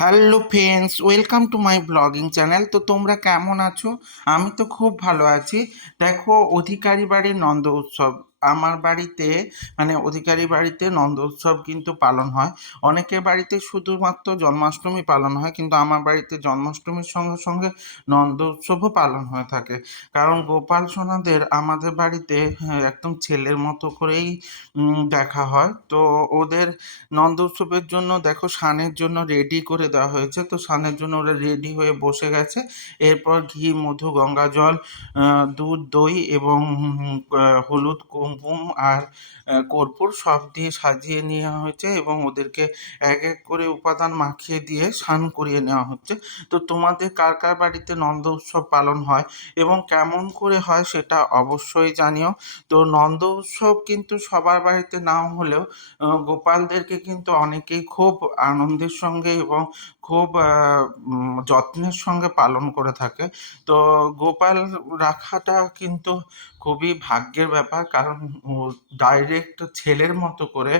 Hello friends, welcome to my blogging channel. তো তোমরা কেমন আছো? আমি তো খুব ভালো আছি। দেখো, অধিকারী বাড়ির নন্দ উৎসব। আমার বাড়িতে মানে অধিকারী বাড়িতে নন্দ উৎসব কিন্তু পালন হয়। অনেকের বাড়িতে শুধুমাত্র জন্মাষ্টমী পালন হয় কিন্তু আমার বাড়িতে জন্মাষ্টমীর সঙ্গে সঙ্গে নন্দ উৎসবও পালন হয়ে থাকে। কারণ গোপাল সোনাদের আমাদের বাড়িতে হ্যাঁ, একদম ছেলের মতো করেই দেখা হয়। তো ওদের নন্দ উৎসবের জন্য দেখো সানের জন্য রেডি করে দেওয়া হয়েছে। তো সানের জন্য ওরা রেডি হয়ে বসে গেছে। এরপর ঘি মধু গঙ্গা জল দুধ দই এবং হলুদ হলুদ কুমকুম আর কর্পূর সব দিয়ে সাজিয়ে নেওয়া হয়েছে এবং ওদেরকে এক এক করে উপাদান মাখিয়ে দিয়ে স্নান করিয়ে নেওয়া হচ্ছে। তো তোমাদের কার কার বাড়িতে নন্দ উৎসব পালন হয় এবং কেমন করে হয় সেটা অবশ্যই জানিও। তো নন্দ উৎসব কিন্তু সবার বাড়িতে নাও হলেও গোপালদেরকে কিন্তু অনেকেই খুব আনন্দের সঙ্গে এবং খুব যত্নের সঙ্গে পালন করে থাকে। তো গোপাল রাখাটা কিন্তু খুবই ভাগ্যের ব্যাপার কারণ ডাইরেক্ট ছেলের মতো করে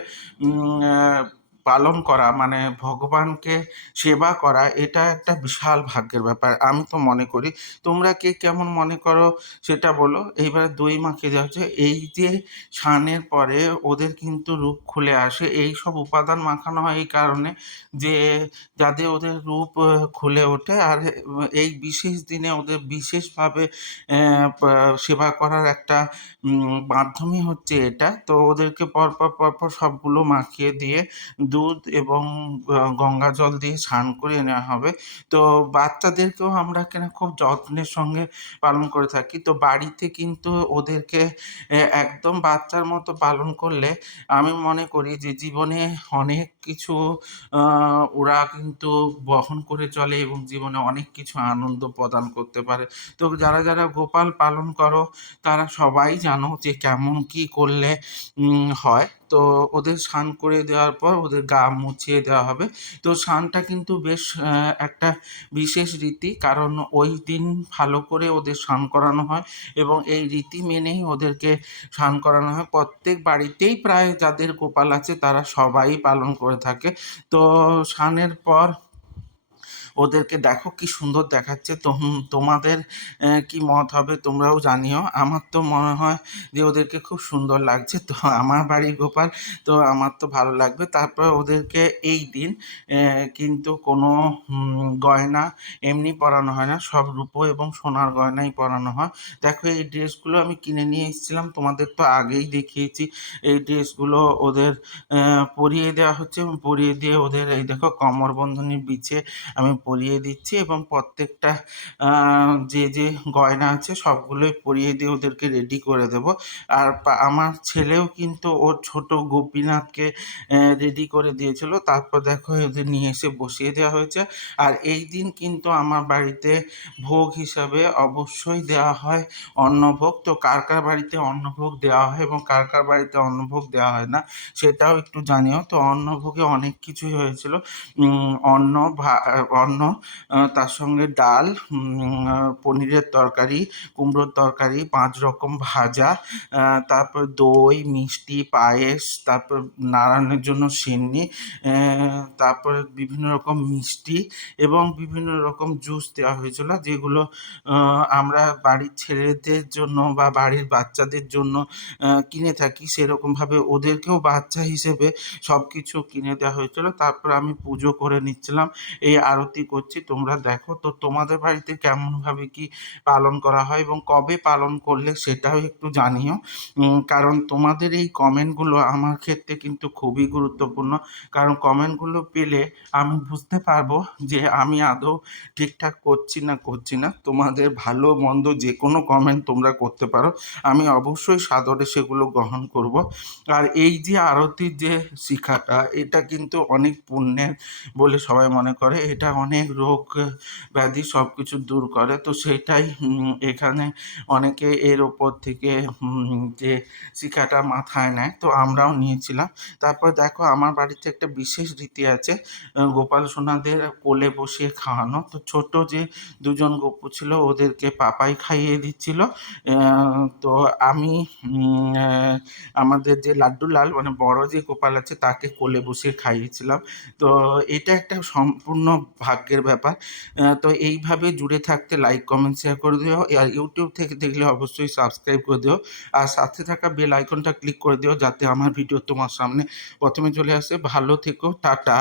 পালন করা মানে ভগবানকে সেবা করা, এটা একটা বিশাল ভাগ্যের ব্যাপার। আমি তো মনে করি, তোমরা কে কেমন মনে করো সেটা বলো। এইবার দই দেওয়া হচ্ছে। এই যে স্নানের পরে ওদের কিন্তু রূপ খুলে আসে। এই সব উপাদান মাখানো হয় এই কারণে যে যাতে ওদের রূপ খুলে ওঠে। আর এই বিশেষ দিনে ওদের বিশেষভাবে সেবা করার একটা মাধ্যমই হচ্ছে এটা। তো ওদেরকে পরপর পরপর সবগুলো মাখিয়ে দিয়ে দুধ এবং গঙ্গা জল দিয়ে স্নান করিয়ে নেওয়া হবে। তো বাচ্চাদেরকেও আমরা কেন খুব যত্নের সঙ্গে পালন করে থাকি। তো বাড়িতে কিন্তু ওদেরকে একদম বাচ্চার মতো পালন করলে আমি মনে করি যে জীবনে অনেক কিছু ওরা কিন্তু বহন করে চলে এবং জীবনে অনেক কিছু আনন্দ প্রদান করতে পারে। তো যারা যারা গোপাল পালন করো, তারা সবাই জানো যে কেমন কি করলে হয়। তো ওদের স্নান করে দেওয়ার পর ওদের গা মুছিয়ে দেওয়া হবে। তো স্নানটা কিন্তু বেশ একটা বিশেষ রীতি, কারণ ওই দিন ভালো করে ওদের স্নান করানো হয় এবং এই রীতি মেনেই ওদেরকে স্নান করানো হয়। প্রত্যেক বাড়িতেই প্রায় যাদের গোপাল আছে তারা সবাই পালন করে থাকে। তো স্নানের পর ওদেরকে দেখো কি সুন্দর দেখাচ্ছে। তোমাদের কি মত হবে তোমরাও জানিও। আমার তো মনে হয় যে ওদেরকে খুব সুন্দর লাগছে। তো আমার বাড়ির গোপাল, তো আমার তো ভালো লাগবে। তারপর ওদেরকে এই দিন কিন্তু কোনো গয়না এমনি পরানো হয় না। সব রূপো এবং সোনার গয়নাই পরানো হয়। দেখো এই ড্রেসগুলো আমি কিনে নিয়ে এসেছিলাম। তোমাদের তো আগেই দেখিয়েছি। এই ড্রেসগুলো ওদের পরিয়ে দেওয়া হচ্ছে পরিয়ে দিয়ে ওদের, এই দেখো কমরবন্ধনীর বিছে আমি পরিয়ে দিচ্ছি এবং প্রত্যেকটা যে যে গয়না আছে সবগুলোই পরিয়ে দিয়ে ওদেরকে রেডি করে দেব। আর আমার ছেলেও কিন্তু ওর ছোট গোপীনাথকে রেডি করে দিয়েছিল। তারপর দেখো ওদের নিয়ে এসে বসিয়ে দেওয়া হয়েছে। আর এই দিন কিন্তু আমার বাড়িতে ভোগ হিসাবে অবশ্যই দেওয়া হয় অন্নভোগ। তো কার কার বাড়িতে অন্নভোগ দেওয়া হয় এবং কার কার বাড়িতে অন্নভোগ দেওয়া হয় না, সেটাও একটু জানিও। তো অন্নভোগে অনেক কিছুই হয়েছিল। অন্ন আহ, তার সঙ্গে ডাল পনিরের তরকারি কুমড়োর তরকারি পাঁচ রকম ভাজা তারপর দই মিষ্টি পায়েস তারপর নারায়ণের জন্য সিন্নি তারপর বিভিন্ন রকম মিষ্টি এবং বিভিন্ন রকম জুস দেওয়া হয়েছিল যেগুলো আমরা বাড়ির ছেলেদের জন্য বা বাড়ির বাচ্চাদের জন্য কিনে থাকি। সেরকমভাবে ওদেরকেও বাচ্চা হিসেবে সব কিছু কিনে দেওয়া হয়েছিল। তারপর আমি পুজো করে নিচ্ছিলাম। এই আরতি করছি, তোমরা দেখো। তো তোমাদের বাড়িতে কেমনভাবে কি পালন করা হয় এবং কবে পালন করলে সেটাও একটু জানিও। কারণ তোমাদের এই কমেন্টগুলো আমার ক্ষেত্রে কিন্তু খুবই গুরুত্বপূর্ণ। কারণ কমেন্টগুলো পেলে আমি বুঝতে পারব যে আমি আদৌ ঠিকঠাক করছি না করছি না। তোমাদের ভালো, মন্দ যে কোনো কমেন্ট তোমরা করতে পারো। আমি অবশ্যই সাদরে সেগুলো গ্রহণ করব। আর এই যে আরতির যে শিখাটা, এটা কিন্তু অনেক পুণ্যের বলে সবাই মনে করে। এটা অনেক অনেক রোগ ব্যাধি সব কিছু দূর করে। তো সেটাই এখানে অনেকে এর ওপর থেকে যে শিক্ষাটা মাথায় নেয়। তো আমরাও নিয়েছিলাম। তারপর দেখো, আমার বাড়িতে একটা বিশেষ রীতি আছে গোপাল সোনাদের কোলে বসিয়ে খাওয়ানো। তো ছোট যে দুজন গপু ছিল, ওদেরকে পাপাই খাইয়ে দিচ্ছিল। তো আমি আমাদের যে লাড্ডু লাল মানে বড় যে গোপাল আছে, তাকে কোলে বসিয়ে খাইয়েছিলাম। তো এটা একটা সম্পূর্ণ ভাগ্যের ব্যাপার। তো এইভাবে জুড়ে থাকতে লাইক কমেন্ট শেয়ার করে দিও আর ইউটিউব থেকে দেখলে অবশ্যই সাবস্ক্রাইব করে দিও। আর সাথে থাকা বেল আইকনটা ক্লিক করে দিও যাতে আমার ভিডিও তোমার সামনে প্রথমে চলে আসে। ভালো থেকো, টাটা।